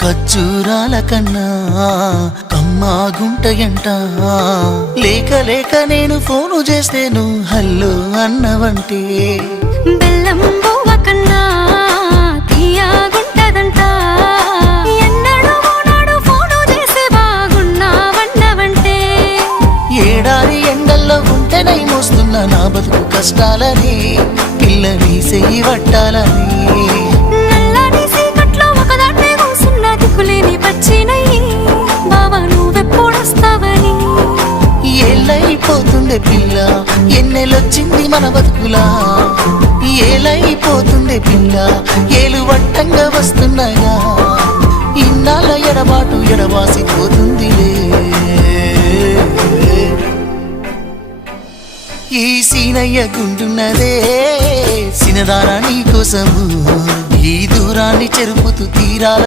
ఖర్జూరాల కన్నా కమ్మా గుంటయంట లేక లేక నేను ఫోను చేస్తేను హల్లో అన్నవంటే బెల్లం బువ్వ కన్నా తీయగుంటదంట ఎన్నడూ నాడు ఫోను చేసే బాగున్నావన్నవంటే ఏడాది ఎండల్లో ఉంటేనై మోస్తున్న నా బతుకు కష్టాలని పిల్లని చెయ్యి పట్టాలని నల్లని సీకట్లో ఒకదాన్నే కూసున్న దిక్కులేని పచ్చినయ్యి బావా నువ్వెప్పుడొస్తావని ఏళ్ళైపోతుండే పిల్ల ఎన్నెలొచ్చింది మన బతుకులా ఏలైపోతుండే పిల్ల ఏలు వట్టంగా వస్తున్నాయా ఇన్నాళ్ళ ఎడబాటు ఎడవాసిపోతుందిలే ఈ సీనయ్య గుండున్నదే సినదారా నీ కోసము ఈ దూరాన్ని చెరుపుతూ తీరాల